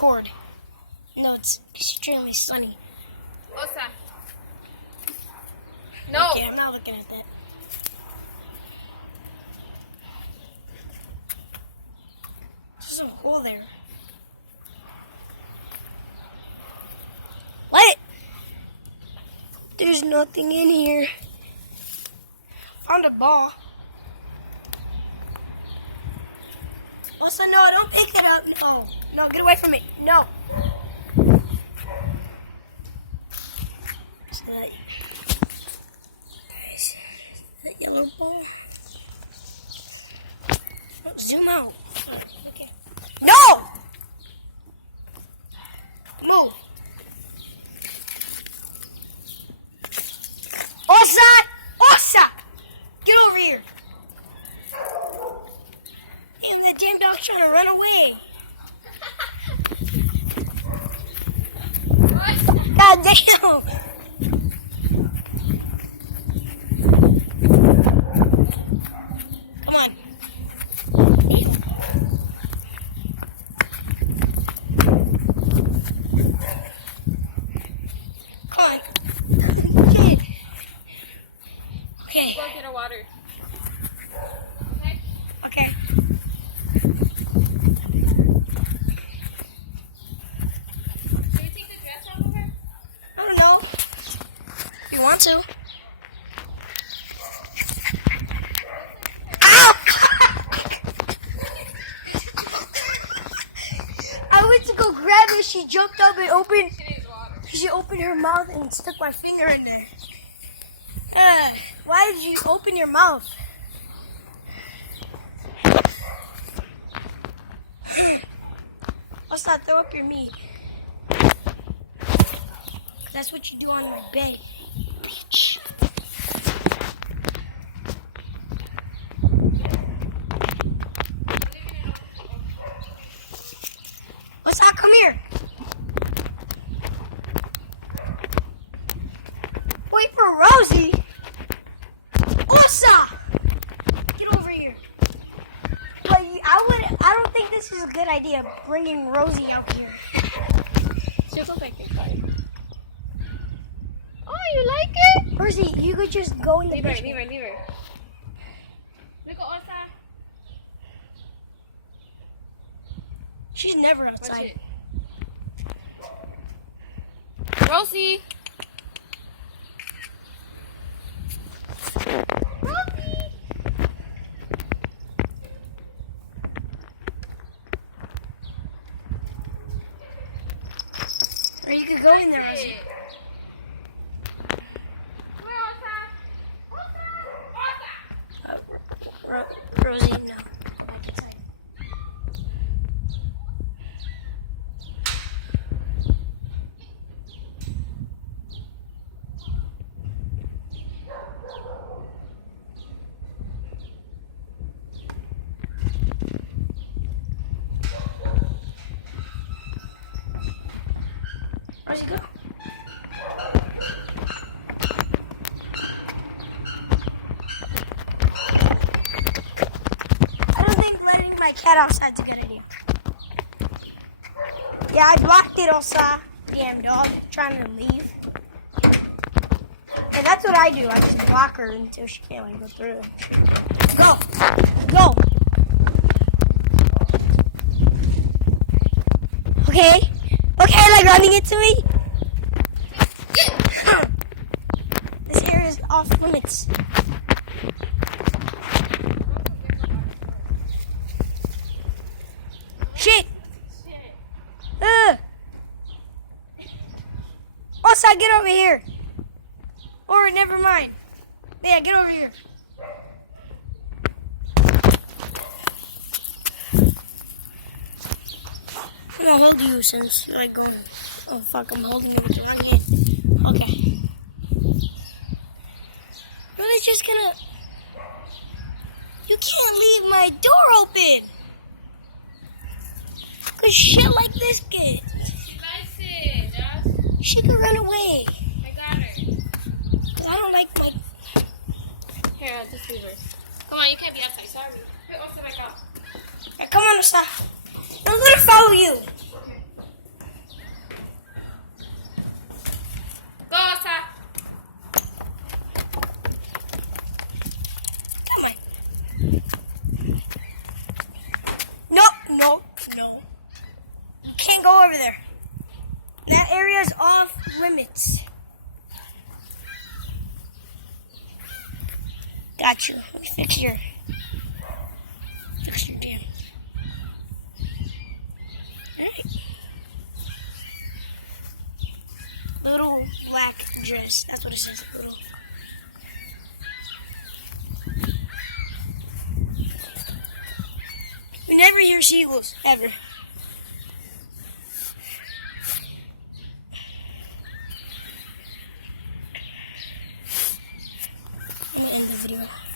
record. No, it's extremely sunny. Osa. No. Okay, I'm not looking at that. There's a hole there. What? There's nothing in here. Found a ball. Also, no, don't pick it up. Oh, no, get away from me. No. Is that yellow ball? Oh, zoom out. Okay. No! Move. Osa! Osa! Get over here. Damn, that damn dog's trying to run away. God damn! Come on. Come on. Kid. Okay. Go get a water. Okay. Should we take the dress off of her? I don't know. If you want to. Ow! I went to go grab it. She jumped up and opened. She needs water. She opened her mouth and stuck my finger in there. Why did you open your mouth? Let's not throw up your meat. 'Cause that's what you do on your bed, bitch. Let's not come here. Wait for Rosie. Osa! Get over here. But I don't think this is a good idea, bringing Rosie out here. She'll come back and cry. Oh, you like it? Rosie, you could just go in the Leave her, basement. leave her. Look at Osa. She's never Watch outside. it. Rosie. Or you could go in there, Rosie. Where Osa? Osa! Osa! Rosie, no. Go back inside. Rosie, go. I don't think letting my cat outside's a good idea. Yeah, I blocked it, Osa. Damn dog, trying to leave. And that's what I do. I just block her until she can't like go through. Go, go. Okay, okay, like running into me. This area is off limits. Shit. Osa, get over here. Or never mind. Yeah, get over here. I'm gonna hold you since you're like going. Oh fuck, I'm holding you with the wrong hand. Okay. Really just gonna. You can't leave my door open. Cause shit like this gets. She likes it, Josh. She could run away. I got her. Cause I don't like my. Here, I'll just leave her. Come on, you can't be outside. Sorry. Put Osa back out. Come on, stop. I'm gonna follow you. can't go over there. That area is off limits. Got you. Let me fix your jam. Alright. Little black dress. That's what it says. Little. We never hear seagulls, ever.